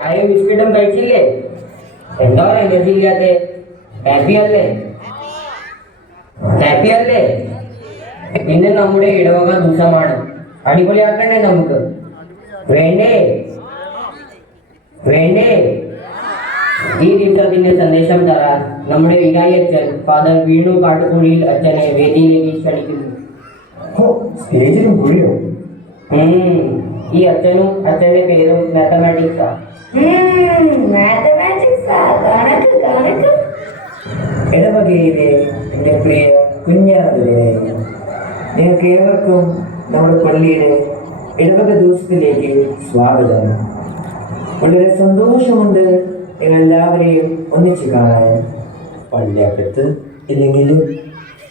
ചായയും ബിസ്ക്കറ്റും കഴിച്ചില്ലേ? എന്താ എനർജി ഇല്ലാത്തെ? ഹാപ്പി അല്ലേ? ഹാപ്പി അല്ലേ? ഇന്ന് നമ്മുടെ ഇടവക ദിവസമാണ്. അടിപൊളിയാക്കണ്ടേ നമുക്ക്? വേണ്ടേ? വേണ്ടേ? ഈ ദിവസത്തിന്റെ സന്ദേശം തരാൻ നമ്മുടെ വികാരി അച്ഛൻ ഫാദർ വീണു കാട്ടുകുഴിയിൽ അച്ഛനെ വേദിയിലേക്ക് ക്ഷണിക്കുന്നു. സ്റ്റേജിലും കുഴിയോ? ഈ അച്ഛനും അച്ഛന്റെ പേരും മാത്തമാറ്റിക്സാ. ഇടവകയിലെ എൻ്റെ പ്രിയ കുഞ്ഞാറിലെ നിങ്ങൾക്ക് ഏവർക്കും നമ്മുടെ പള്ളിയുടെ ഇടവക ദിവസത്തിലേക്ക് സ്വാഗതം. വളരെ സന്തോഷമുണ്ട് നിങ്ങളെല്ലാവരെയും ഒന്നിച്ച് കാണാൻ. പള്ളിയകത്ത് ഇല്ലെങ്കിലും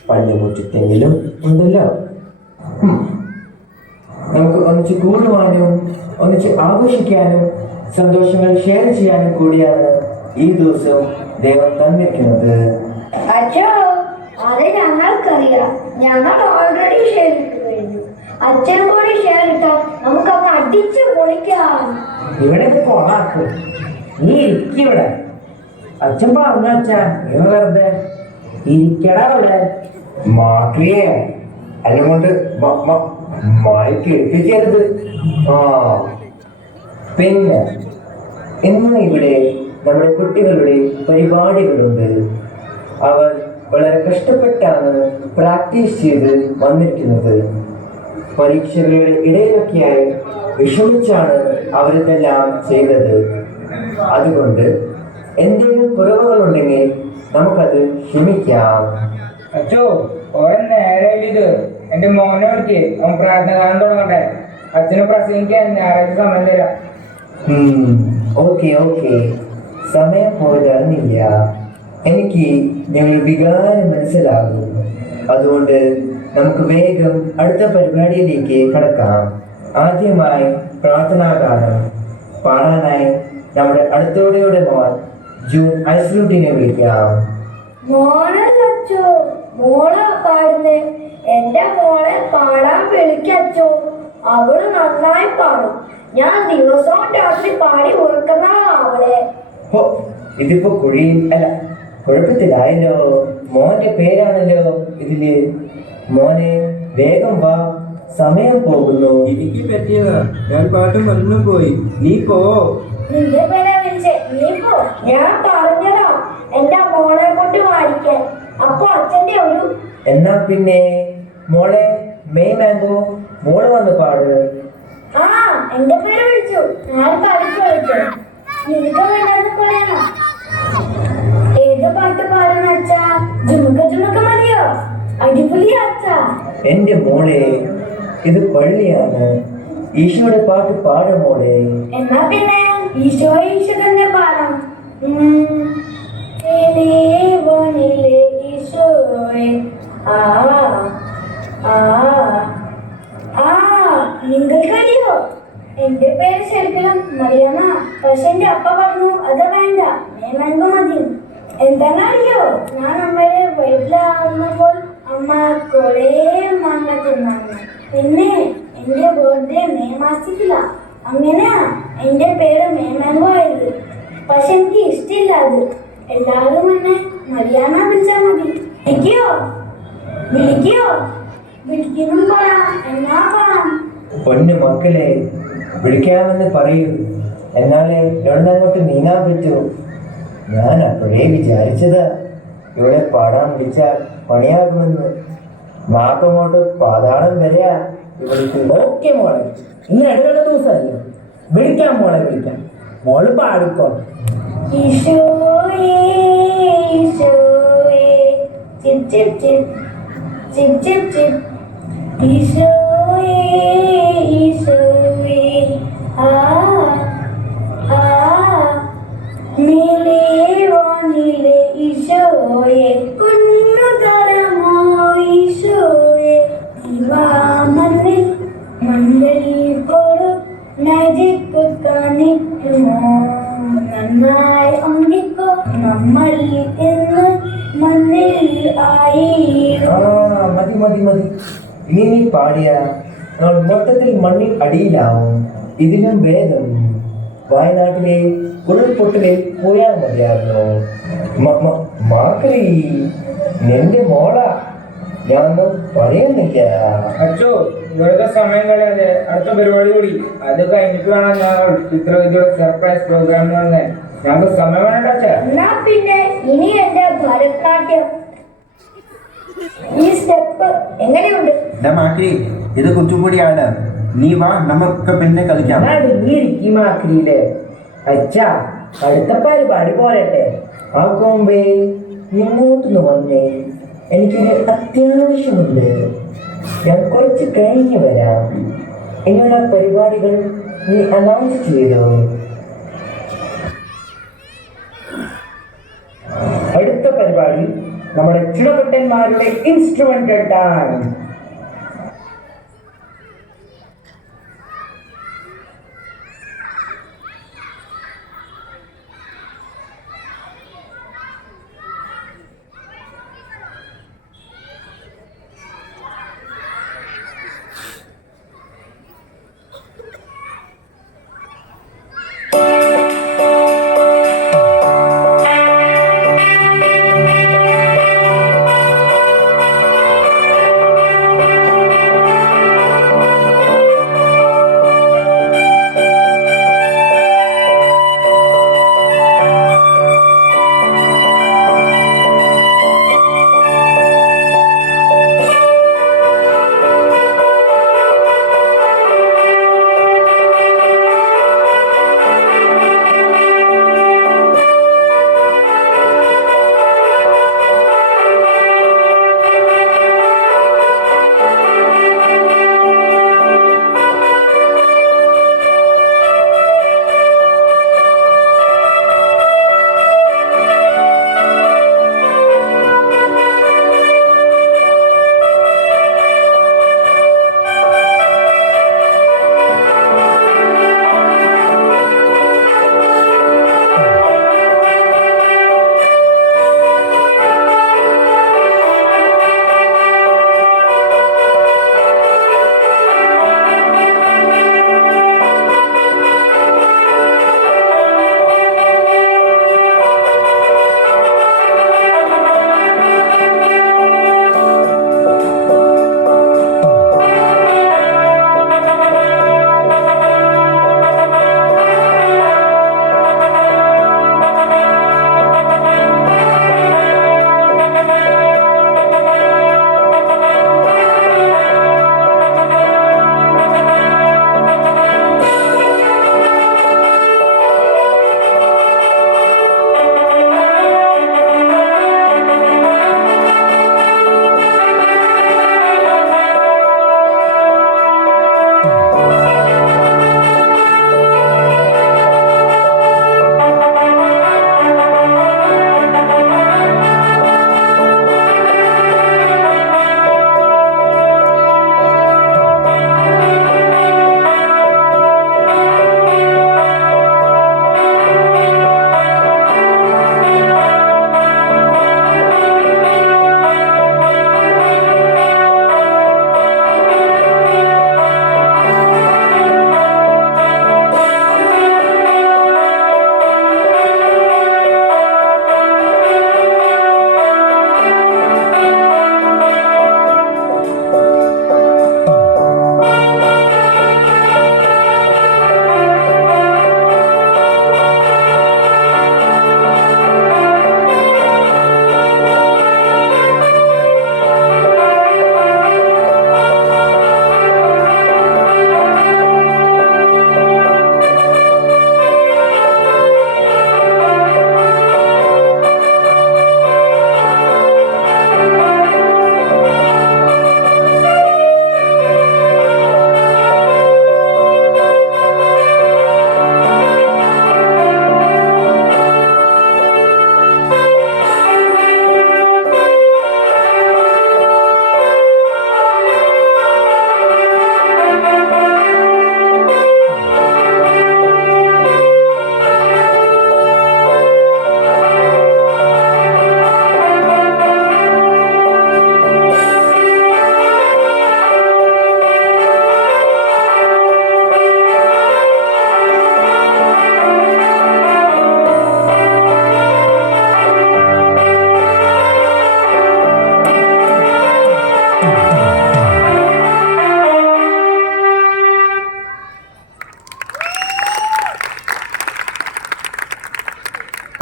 പള്ളിമുറ്റത്തെങ്കിലും ഉണ്ടല്ലോ. നമുക്ക് ഒന്നിച്ച് കൂടുവാനും ഒന്നിച്ച് ആഘോഷിക്കാനും സന്തോഷങ്ങൾ ഷെയർ ചെയ്യാനും കൂടിയാണ് ഈ ദിവസം ദൈവം തന്നിരിക്കുന്നത്. അച്ഛോ, അത് ഞങ്ങൾക്കറിയാം. ഞങ്ങൾ ഓൾറെഡി ഷെയർ ഇട്ട് കഴിഞ്ഞു. അച്ഛൻ കൂടി ഷെയർ ഇട്ടാൽ നമുക്ക് അങ്ങ് അടിച്ചു പൊളിക്കാം. ഇവിടെ കൊണാക്കും. നീ ഇരിക്കിവിടെ. അച്ഛൻ പറഞ്ഞ അച്ഛാ, നീ വെറുതെ ഇരിക്കടാ ഇവിടെ. മാക്രിയെ അതുകൊണ്ട് മായ്ക്ക് എത്തിച്ചേരുത്. പിന്നെ ഇന്ന് ഇവിടെ നമ്മുടെ കുട്ടികളുടെ പരിപാടികളുണ്ട്. അവർ വളരെ കഷ്ടപ്പെട്ടാണ് പ്രാക്ടീസ് ചെയ്ത് വന്നിരിക്കുന്നത്. പരീക്ഷകളുടെ ഇടയിലൊക്കെയായി വിഷമിച്ചാണ് അവരിതെല്ലാം ചെയ്തത്. അതുകൊണ്ട് എന്തെങ്കിലും കുറവുകളുണ്ടെങ്കിൽ നമുക്കത് ക്ഷമിക്കാം. അച്ഛോ, ഓരോ നേരെ എന്റെ മോനെ വിളിക്ക്. അവൻ പ്രാർത്ഥന കാണാൻ തുടങ്ങട്ടെ. അച്ഛന് പ്രസംഗിക്കാൻ ഞായറാഴ്ച സമയം തരാം. ഓക്കെ സമയം പോയതറിഞ്ഞില്ല. എനിക്ക് ഞങ്ങൾ വികാരം മനസ്സിലാകും. അതുകൊണ്ട് നമുക്ക് വേഗം അടുത്ത പരിപാടിയിലേക്ക് കടക്കാം. ആദ്യമായി പ്രാർത്ഥനാഗാനം പാടാനായി നമ്മുടെ അടുത്തോടെയുടെ മോൻ ജൂൺ ഐസ്ലൂട്ടിനെ വിളിക്കാം. മോളെ പാടുന്നേ. എന്റെ മോളെ പാടാൻ വിളിക്കച്ചോ. അവള് നന്നായി പാടും. ഞാൻ ദിവസവും രാത്രി പാടി ഉറക്കുന്നതാ അവളെ. ഇതിപ്പോ കുഴിയിൽ അല്ല, കുഴപ്പത്തിലായല്ലോ. മോന്റെ പേരാണല്ലോ ഇതില്. മോനെ വേഗം വാ, സമയം പോകുന്നു. എനിക്ക് പറ്റിയതാ, ഞാൻ പാട്ട് മറന്നു പോയി. നീ പോ. നിന്റെ പേരാ വിളിച്ചേ, നീ പോ. ഞാൻ പറഞ്ഞതാ എന്റെ മോളെ കൊണ്ട് വായിക്കാൻ. അപ്പൊ അച്ഛന്റെ ഒരു എന്നാ പിന്നെ മോളെ മെയ് മാംഗോ മോള് വന്ന് പാട്. എന്റെ പേര് വിളിച്ചു. ഞാൻ കളിച്ചു വിളിച്ചു. നിനക്ക് വേണ്ടാന്ന് പറയണോ? ഏത് പാട്ട് പാടുന്ന അച്ഛാ? ജുമുക്ക മതിയോ? അടിപൊളിയാ അച്ഛാ. എന്റെ മോളെ, ഇത് പള്ളിയാണ്. ഈശോയുടെ പാട്ട് പാട മോളെ. എന്നാ പിന്നെ ഈശോ തന്നെ പാടാം. ഈശോയെ നിങ്ങൾക്കറിയോ എന്റെ പേര് ശരിക്കും മറിയാമ്മ. പക്ഷെ എന്റെ അപ്പ പറഞ്ഞു അത് വേണ്ട, മേമാങ്കോ മതി. എന്താണറിയോ, ഞാൻ അമ്മയുടെ വീട്ടിലാവുന്നപ്പോൾ അമ്മ കുറേ മാങ്ങ തിന്നാണ്. പിന്നെ എന്റെ ബർത്ത്ഡേ മെയ് മാസത്തിലാ. അങ്ങനെയാ എന്റെ പേര് മേമാങ്കോ ആയത്. പക്ഷെ എനിക്ക് ഇഷ്ടമില്ല അത്. എല്ലാവരും എന്നെ മറിയാമ്മ വിളിച്ചാ മതി. വിളിക്കുന്നു പറയാ. എന്നാ പറയാം? പൊന്നു മക്കളെ, വിളിക്കാമെന്ന് പറയൂ. എന്നാലേ ഇവിടെ അങ്ങോട്ട് നീങ്ങാൻ പറ്റൂ. ഞാൻ അപ്പോഴേ വിചാരിച്ചത് ഇവിടെ പാടാൻ വിളിച്ചാൽ പണിയാകുമെന്ന്. മാപ്പങ്ങോട്ട് പാതാളം വരെയാ ഇവിടുത്തെ. ഓക്കെ മോളെ, ഇന്ന് ഇടവേള ദിവസമല്ലോ, വിളിക്കാം മോളെ, വിളിക്കാം. മോള് പാടിക്കോ. ഈശോയേ ഈശോയേ chip chip chip chip chip chip. ഈശോയേ ഈശോയേ മേലേ വാനിലെ ഈശോയേ കുഞ്ഞു തരമോ ഈശോയേ. മണ്ണിൽ ഒരു മാജിക് കാണിക്കുമോ? നന്നായി ഒന്നിക്കോ നമ്മൾ എന്ന് മണ്ണിൽ ആയി. മതി. ഇനി പാടിയ നമ്മൾ മൊത്തത്തിൽ മണ്ണിൽ അടിയിലാവും. ഇതിനും ഭേദം വയനാട്ടിലെ ഉരുൾപൊട്ടലിൽ പോയാൽ മതിയായിരുന്നു. മാക്രി നിന്റെ മോള ഞാനൊന്നും പറയുന്നില്ല. അച്ചോ, വെറുതെ സമയം കളയാതെ അടുത്ത പരിപാടി കൂടി. അത് കഴിഞ്ഞിട്ട് വേണം ഞങ്ങൾ ചിത്രവിദ്യയുടെ സർപ്രൈസ് പ്രോഗ്രാം നടത്താൻ. ഞങ്ങൾക്ക് സമയം വേണ്ട അച്ഛാ. എന്നാ പിന്നെ ഇനി എന്റെ ഭരതനാട്യം. ഈ സ്റ്റെപ്പ് എങ്ങനെയുണ്ട്? മാക്കി, ഇത് കുച്ചുപൊടിയാണ്. നീ വാ, നമുക്ക് പിന്നെ കളിക്കാം. മാക്രിയിലെ അച്ഛാ, അടുത്ത പരിപാടി പോരട്ടെ. ആകുമ്പേ ഇങ്ങോട്ടൊന്ന് വന്നേ, എനിക്കൊരു അത്യാവശ്യമുണ്ട്. ഞാൻ കുറച്ച് കഴിഞ്ഞ് വരാം. ഇനിയുള്ള പരിപാടികൾ നീ അനൗൺസ് ചെയ്തോ? അടുത്ത പരിപാടി നമ്മുടെ ചുണക്കുട്ടന്മാരുടെ ഇൻസ്ട്രുമെന്റൽ ഡാൻസ്.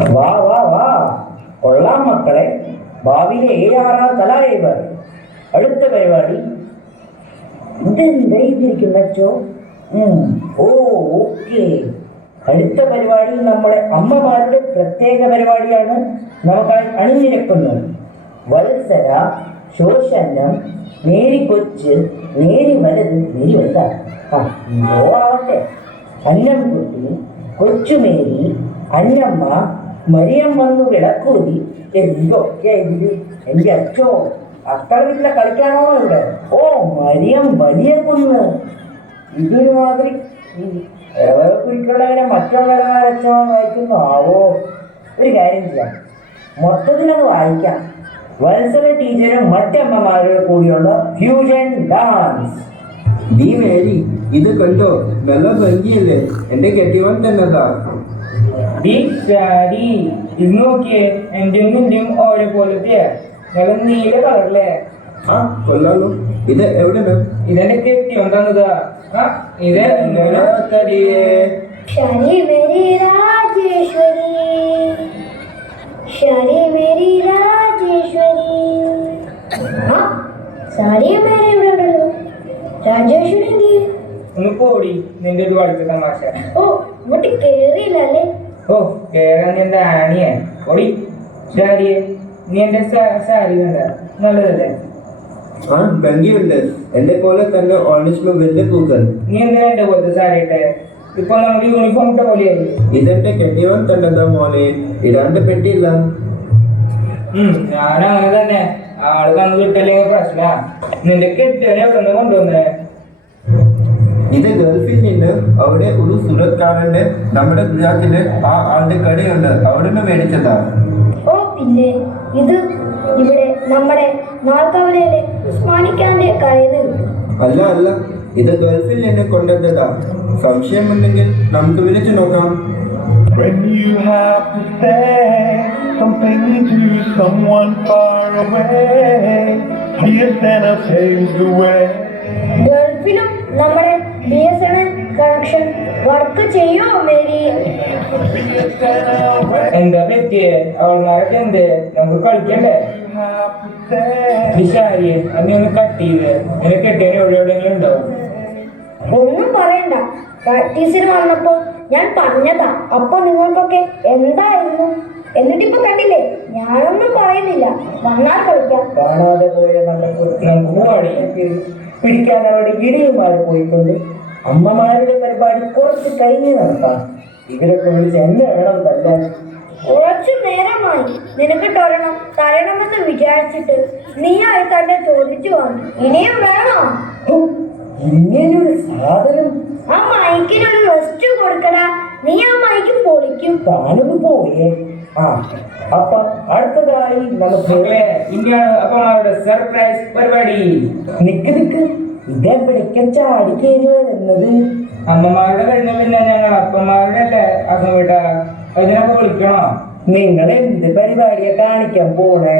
വാ വാ വാ, കൊള്ളാം മക്കളെ, ഭാവിയിലെ ഏറെ കലാകാരന്മാർ. അടുത്ത പരിപാടി ഇതെന്താ ഇതിരിക്കുന്ന അച്ചോ? ഓ ഓക്കെ. അടുത്ത പരിപാടി നമ്മുടെ അമ്മമാരുടെ പ്രത്യേക പരിപാടിയാണ് നമുക്കായി അണിനിരക്കുന്നത്. വത്സര, ശോഷന്നം, മേരി കൊച്ച്, മേരി വലത്, മേരി വലുത, ആവട്ടെ, അന്നംകുട്ടി, കൊച്ചുമേരി, അന്നമ്മ, മരിയം വന്നു വിളക്കൂതി, എന്തൊക്കെയാ ഇതില് എന്റെ അച്ചോ. അത്ര വീട്ടിലെ കളിക്കാനോ ഇവിടെ? ഓ മരിയം വലിയ കുന്ന്. ഇതൊരു മാതിരി കുരിക്കുള്ളവരെ മറ്റുള്ളവരെ വെച്ചോ വായിക്കുന്നു ആവോ. ഒരു കാര്യം ചെയ്യാം, മൊത്തത്തിലത് വായിക്കാം. വത്സല ടീച്ചറും മറ്റമ്മമാരും കൂടിയുള്ള ഫ്യൂഷൻ ഡാൻസ്. നീ മേരി, ഇത് കണ്ടോ, നല്ല ഭംഗിയല്ലേ? എന്റെ കെട്ടിയവൻ തന്നതാ. ഇത് നോക്കിയേ, എന്റെയും നിന്റെയും ഓരോ പോലത്തെയാ, നല്ല നീല കളറല്ലേ? ആ കൊള്ളാലോ. ഇത് എവിടെ? ഇതെന്റെ കെട്ടിയോൻ തന്നതാ. ഇത് ശരി മേരി രാജേശ്വരി, ശരി മേരി രാജേശ്വരി. സാരി മേരി ഇവിടെ ഉണ്ടല്ലോ, രാജേശ്വരി എന്ത് ചെയ്യും? ഒന്ന് പോടി, നിന്റെ ഒരു വഴുത്ത തമാശ. ഓ ഇങ്ങോട്ട് കേറിയില്ല അല്ലേ? ഓ കേറാൻ നീ എന്താ ആണിയെ? ഓടി ശാരിയെ, നീ എന്റെ സാരി കണ്ട നല്ലതല്ലേ? ആ ഭംഗിയുണ്ട്, എന്റെ പോലെ തന്നെ ഓണസ്റ്റിന് വലിയ പൂക്കൾ. നീ എന്തിനാ എന്റെ പോലത്തെ സാരി ഇട്ടെ? ഇപ്പൊ നമുക്ക് യൂണിഫോം ഇട്ട പോലെയായി. ഇതെന്റെ കെട്ടിയവൻ തന്നതാ മോനെ, ഇടാണ്ട് പെട്ടില്ല. ഞാനങ്ങനെ തന്നെ, ആള് തന്നു കിട്ടില്ലെങ്കിൽ പ്രശ്ന. നിന്റെ കെട്ടിയവനെ എവിടെ നിന്ന് കൊണ്ടുവന്നേ? ഇത് ഗൾഫിൽ നിന്ന്. അവിടെ ഒരു സുരത്കാരന്റെ നമ്മുടെ ഗുജറാത്തില് ആ ആളുടെ കടയുണ്ട്, അവിടെ നിന്ന് മേടിച്ചതാ. ഓ പിന്നെ ഇത് ഇവിടെ നമ്മുടെ നാൽക്കവലയിലെ ഉസ്മാനിക്കാന്റെ കടയിൽ നിന്ന്. അല്ല അല്ല, ഇത് ഗൾഫിൽ നിന്ന് കൊണ്ടുവന്നതാ. സംശയമുണ്ടെങ്കിൽ നമുക്ക് വിളിച്ചു നോക്കാം. When you have to say something to someone far away, BSNL paves the way. ഗൾഫിലും നമ്മുടെ BSNL കണക്ഷൻ വർക്ക് ചെയ്യോ മേരി? എന്താ പറ്റിയേ? അവൾമാരൊക്കെ എന്തേ? നമുക്ക് കളിക്കണ്ടേ? വിശാരിയെ അന്നെ ഒന്ന് കട്ട് ചെയ്ത് എന്നെ കെട്ടിയതിന് എവിടെയെങ്കിലും ഉണ്ടാവും. ഒന്നും പറയണ്ട, പ്രാക്ടീസിന് വന്നപ്പോ ഞാൻ പറഞ്ഞതാ. അപ്പൊ നിങ്ങൾക്കൊക്കെ എന്തായിരുന്നു? എന്നിട്ടിപ്പോ കണ്ടില്ലേ, ഞാനൊന്നും പറയുന്നില്ല. വന്നാൽ കളിക്കാം. കാണാതെ പോയ നമുക്ക് പോവാടി. പിടിക്കാൻ അവിടെ ഇടിയുമാർ പോയിക്കൊണ്ട് അമ്മമാരുടെ പരിപാടി കുറച്ച് കഴിഞ്ഞ് നടത്താം. ഇവരൊക്കെ വിളിച്ച് എന്നെ വേണം തല്ലാൻ. കുറച്ചു നേരമായി നിനക്ക് തരണമെന്ന് വിചാരിച്ചിട്ട് നീയായി തന്നെ ചോദിച്ചു വന്നു. ഇനിയും വേണോ? ഇങ്ങനൊരു സാധനം. ആ മൈക്കിനൊരു റെസ്റ്റ് കൊടുക്കടാ. നീ ആ മൈക്ക് പൊളിക്കും. താനൊന്ന് പോയേ. അപ്പൊ അടുത്തതായി നമുക്ക് ഇന്ത്യയാണ് അപ്പമാരുടെ സർപ്രൈസ് പരിപാടി. നിക്ക് ഇതെവിടേക്കും ചാടി കയറി വരുന്നത്? അമ്മമാരുടെ കഴിഞ്ഞ പിന്നെ ഞങ്ങൾ അപ്പന്മാരുടെ അല്ലേ അപ്പം വിട്ടാ, അതിനൊക്കെ വിളിക്കണോ? നിങ്ങൾ എന്ത് പരിപാടിയാ കാണിക്കാൻ പോണേ?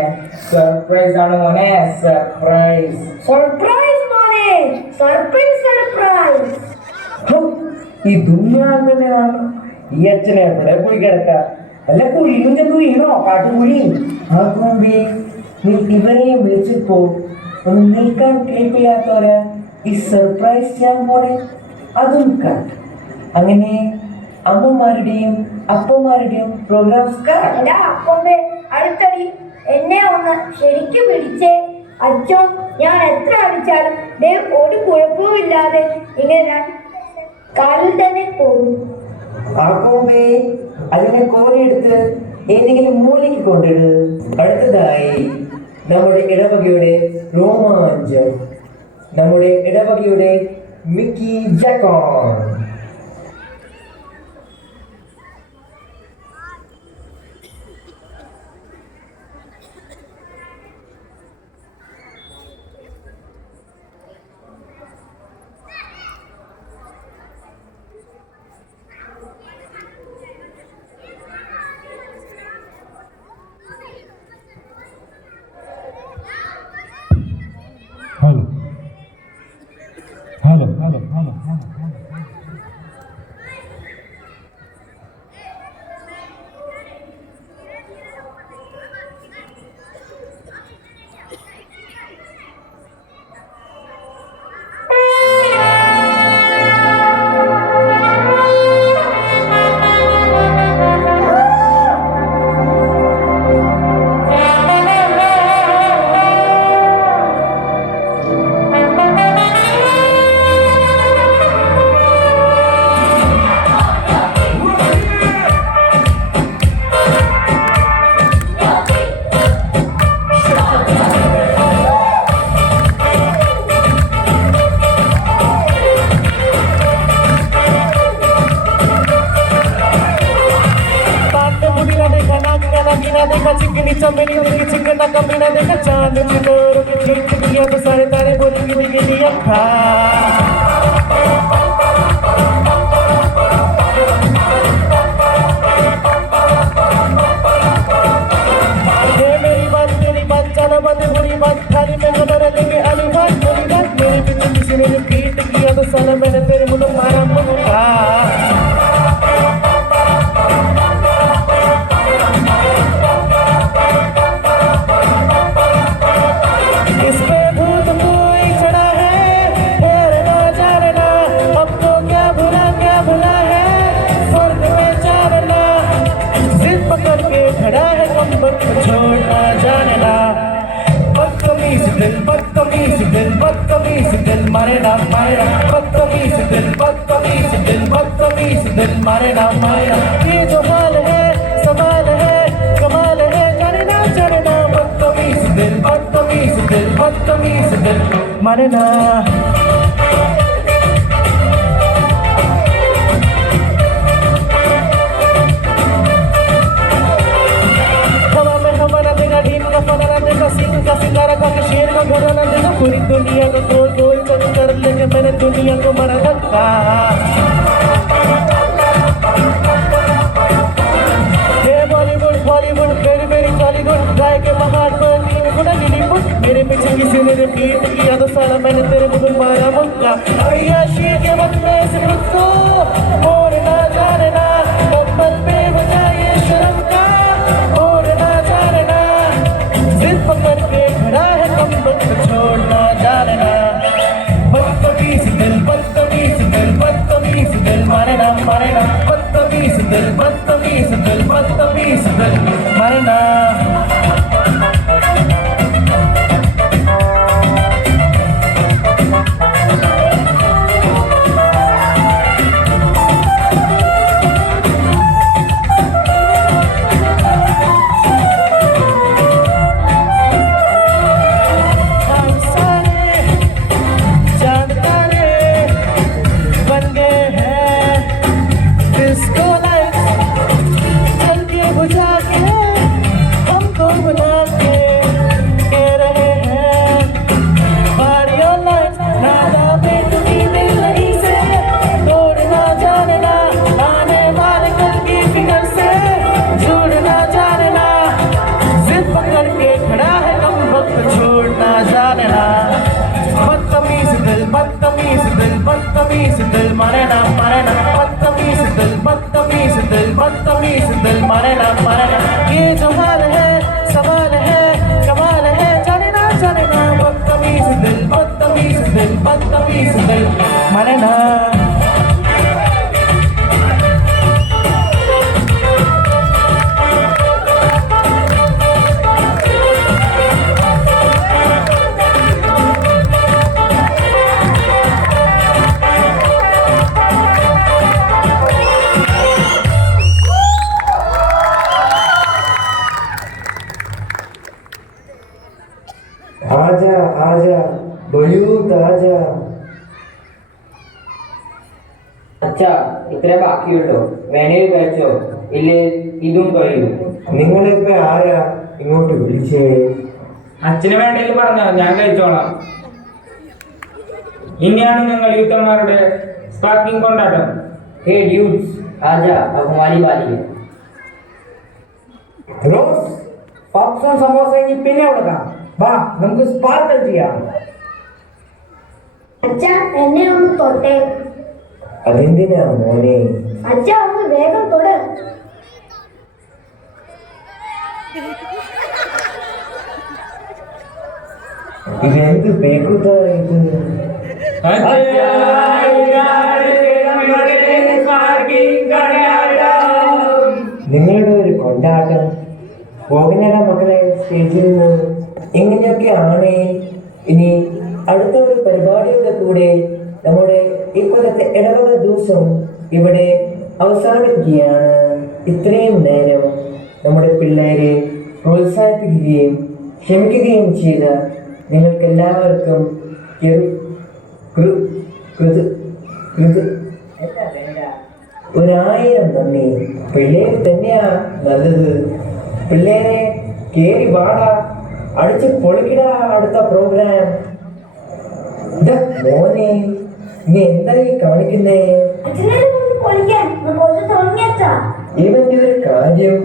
സർപ്രൈസ് ആണ് മോനെ, സർപ്രൈസ്. സർപ്രൈസ് മോനെ, സർപ്രൈസ് സർപ്രൈസ്. ഇതും ഞാൻ തന്നെയാണ്. ഈ അച്ഛനെ എവിടെ പോയി കിടക്ക? അല്ല കുഴിയും ചെന്ന് വീണോ? കാട്ടുകുഴി. ആ കൂമ്പി, നീ ഇവരെയും വിളിച്ചിപ്പോ ഒന്ന് നിൽക്കാൻ കേൾപ്പില്ലാത്തവരെ ഈ സർപ്രൈസ് ചെയ്യാൻ പോണേ. അതും കട്ട്. അങ്ങനെ അമ്മമാരുടെയും അപ്പന്മാരുടെയും പ്രോഗ്രാംസ് എടാ അപ്പമ്മേ, അടുത്തടി എന്നെ ഒന്ന് ശരിക്കും പിടിച്ചേ. അച്ഛോ, ഞാൻ എത്ര അടിച്ചാലും ഒരു കുഴപ്പവും ഇല്ലാതെ ഇങ്ങനെ കാലിൽ തന്നെ പോകും. ആ കോമ്പേ, അതിനെ കോരിയെടുത്ത് ഏതെങ്കിലും മൂലയ്ക്ക് കൊണ്ടിട്. അടുത്തതായി നമ്മുടെ ഇടവകയുടെ രോമാഞ്ചം, നമ്മുടെ ഇടവകയുടെ മിക്കി ജാക്കോൺ. Hello. ना देखा चिकनी चमेली देखी चिकना कभी ना देखा चांद सितारों के छींट किया तो सारे तारे बोलेंगे देखी अखा बुरी बात थाली में खबर लेके आलू भात बुरी बात मेरे पीछे किसी ने रिपीट किया तो साला मैंने तेरे मुंह मारा मुक्का इस पे भूत कोई चढ़ा है ठहरना जानना अब तो क्या भुला है फर्क में जानना जिद पकड़ के खड़ा है कम वक्त छोड़ना जानना बदतमीज दिल मारे ना बदतमीज दिल मारे ना ये जो हाल है सवाल है कमाल है जाने ना बदतमीज दिल मारे ना शेर का घोड़ा ना देखा पूरी दुनिया को गोल गोल कर लेके मैंने दुनिया को मारा धक्का बॉलीवुड हॉलीवुड मेरी टॉलीवुड गाय के पहाड़ पर नीम गुना लीलीवुड मेरे पीछे किसी ने रिपीट किया तो साला मैंने तेरे मुंह मारा मुक्का अय्याशी के वक्त में से खुद को और ना जानना कम्बल पे बजाए शर्म का और ना जानना जिद पकड़ के खड़ा है कम वक्त छोड़ना जानना बदतमीज दिल मारे ना बदतमीज दिल मारे ना बदतमीज दिल मारे ना बदतमीज दिल मारे ना ये जो हाल है सवाल है कमाल है जाने ना बदतमीज दिल मारे ना आजा बलूत आजा അച്ഛാ ഇത്രേ ബാക്കിയുള്ളൂ വേണേൽ കഴിച്ചോ ഇല്ലേ ഇതും കഴിയൂ നിങ്ങളിപ്പോ ആരാ ഇങ്ങോട്ട് വിളിച്ചേ അച്ഛന് വേണ്ടെങ്കിൽ പറഞ്ഞോ ഞാൻ കഴിച്ചോളാം ഇനിയാണ് നിങ്ങൾ യൂത്തന്മാരുടെ സ്പാർക്കിംഗ് കൊണ്ടാട്ടം हे ड्यूड्स आजा अब हमारी बारी है റോസ് പോപ്കോൺ സമോസ ഇനി പിന്നെ കൊടുക്കാം വാ നമുക്ക് സ്പാർക്കിൾ ചെയ്യാം അച്ഛ എന്നെ ഒന്ന് തൊട്ടേ അതെന്തിനാ മോനെ അച്ഛ ഒന്ന് വേഗം തൊട് ഇതെന്ത് പേക്കുത്താ ഇത് നിങ്ങളുടെ ഒരു കൊണ്ടാട്ടം പോകുന്നതാ മക്കളെ സ്റ്റേജിൽ നിന്ന് ഇങ്ങനെയൊക്കെയാണ് ഇനി അടുത്ത ഒരു പരിപാടിയുടെ കൂടെ നമ്മുടെ ഇപ്പോഴത്തെ ഇടവക ദിവസം ഇവിടെ അവസാനിപ്പിക്കുകയാണ്. ഇത്രയും നേരം നമ്മുടെ പിള്ളേരെ പ്രോത്സാഹിപ്പിക്കുകയും ക്ഷമിക്കുകയും ചെയ്ത നിങ്ങൾക്കെല്ലാവർക്കും ഒരായിരം നന്ദി. പിള്ളേർ തന്നെയാ നല്ലത്. പിള്ളേരെ കേറി വാടാ, അടിച്ച് പൊളിക്കടാ അടുത്ത പ്രോഗ്രാം. മോനെ നീ എന്താ ഈ കാണിക്കുന്നേ? അച്ഛനെ കൊണ്ട് പൊളിക്കാൻ കുറച്ച് തുടങ്ങിയച്ചാ. ഇവന്റെ ഒരു കാര്യം.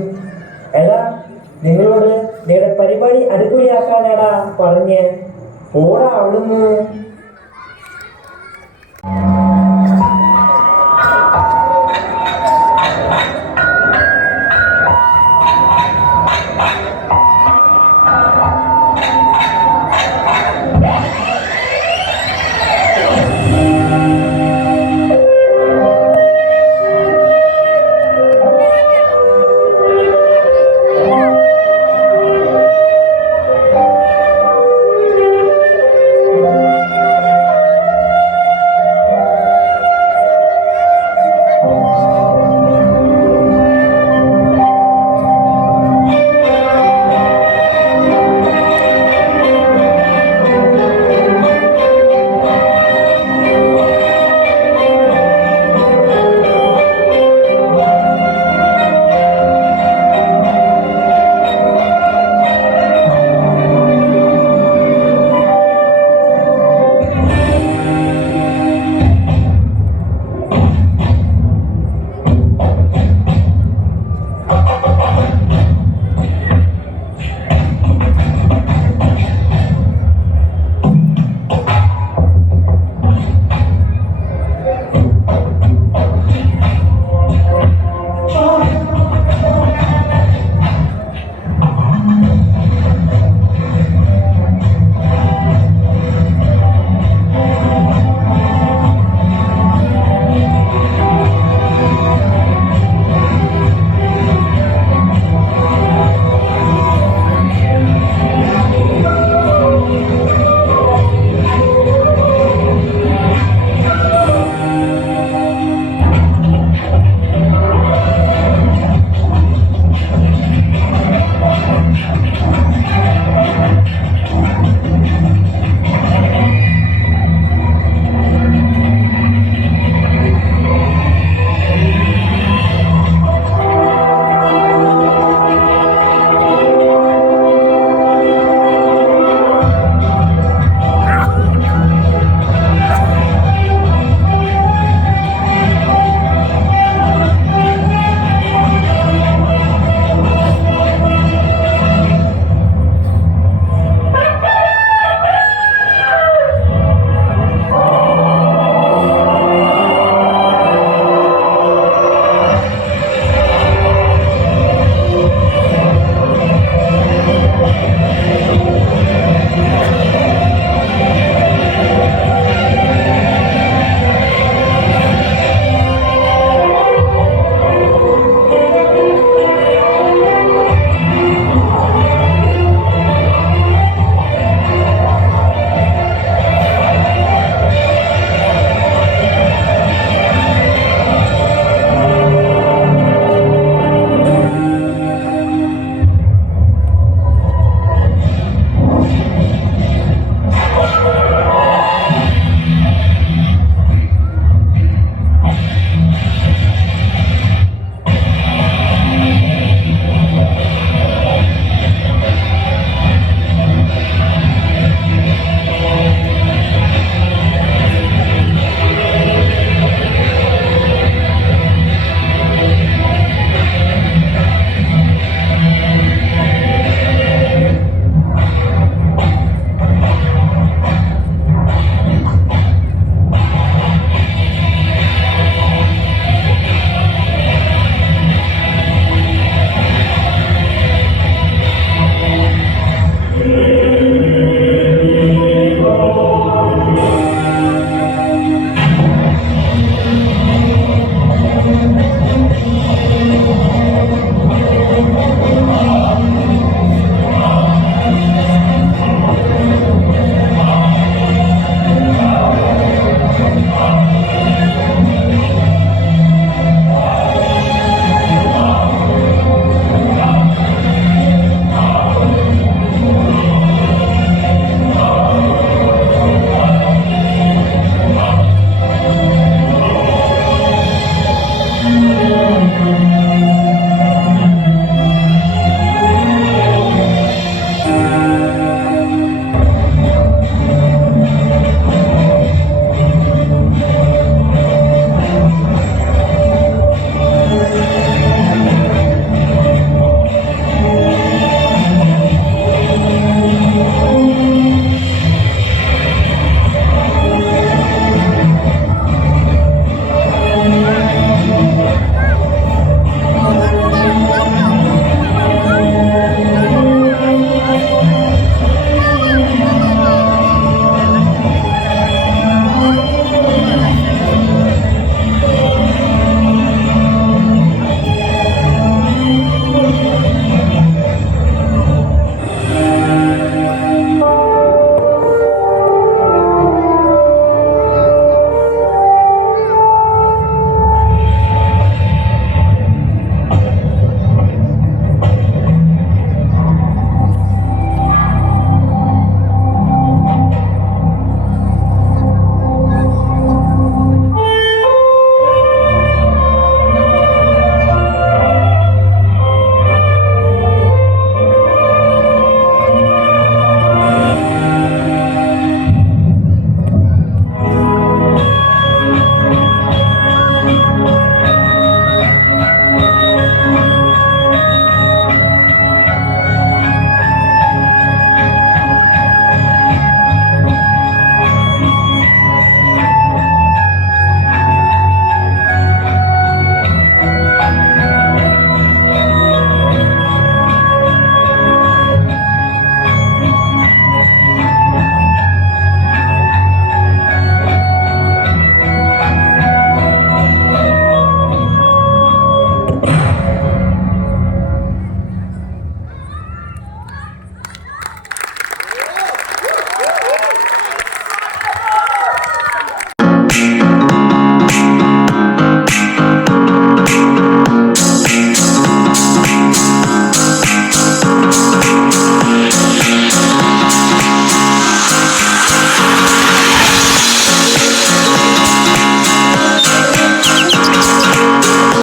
എടാ, നിങ്ങളോട് നിങ്ങളുടെ പരിപാടി അടിപൊളിയാക്കാനാടാ പറഞ്ഞ്. പോടാ അവിടുന്ന്.